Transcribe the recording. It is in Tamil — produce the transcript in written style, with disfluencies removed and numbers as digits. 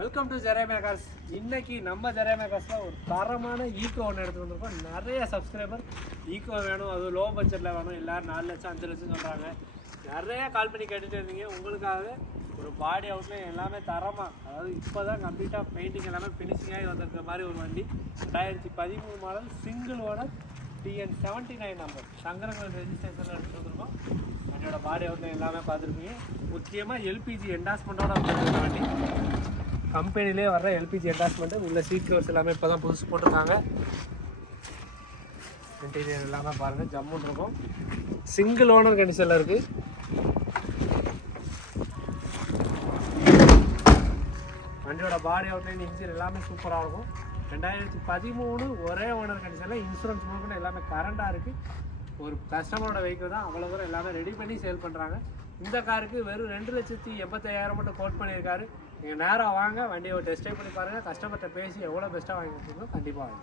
Welcome to Jeremiah cars. இன்னைக்கு நம்ம ஜெரேமியா கார்ஸில் ஒரு தரமான ஈக்கோ ஒன்று எடுத்து வந்திருக்கோம். நிறைய சப்ஸ்கிரைபர் ஈக்கோ வேணும், அது லோ பட்ஜெட்டில் வேணும், எல்லோரும் 4 லட்சம் 5 லட்சம் சொல்கிறாங்க. நிறைய கால் பண்ணி கேட்டுகிட்டே இருந்தீங்க. உங்களுக்காக ஒரு பாடி அவுட்லைன் எல்லாமே தரமாக, அதாவது இப்போ தான் கம்ப்ளீட்டாக பெயிண்டிங் எல்லாமே ஃபினிஷிங்காகி வந்திருக்கிற மாதிரி ஒரு வண்டி. 2013 model, single owner, TN 79 number, Sankarankovil ரெஜிஸ்ட்ரேஷனில் எடுத்துகிட்டு வந்திருக்கோம். வண்டியோட பாடி அவுட்லைன் எல்லாமே பார்த்துருப்பீங்க. முக்கியமாக எல்பிஜி என்டாஸ்மெண்ட்டோட வந்துருக்கிற வண்டி. கம்பெனிலே வர்ற எல்பிஜி என்டாஸ்மெண்ட்டு. உள்ள சீட் கவர்ஸ் எல்லாமே இப்போ தான் புதுசு போட்டிருக்காங்க. இன்டீரியர் எல்லாமே பாருங்கள், ஜம்முன்னு இருக்கும். சிங்கிள் ஓனர் கண்டிஷனில் இருக்குது. வண்டியோட பாடி அவுட்லைன், இன்ஜின் எல்லாமே சூப்பராக இருக்கும். 2013 ஒரே ஓனர் கண்டிஷனில், இன்சூரன்ஸ் மூலமாக எல்லாமே கரண்டாக இருக்குது. ஒரு கஸ்டமரோட வெஹிக்கிள் தான், அவ்வளோ தூரம் எல்லாமே ரெடி பண்ணி சேல் பண்ணுறாங்க. இந்த காருக்கு வெறும் 2,85,000 மட்டும் கோட் பண்ணியிருக்காரு. நீங்கள் நேராக வாங்க, வண்டியை டெஸ்ட் ட்ரைவ் பண்ணி பாருங்கள். கஸ்டமர்கிட்ட பேசி எவ்வளோ பெஸ்ட்டாக வாங்கி கொடுத்தீங்களோ கண்டிப்பாக வாங்க.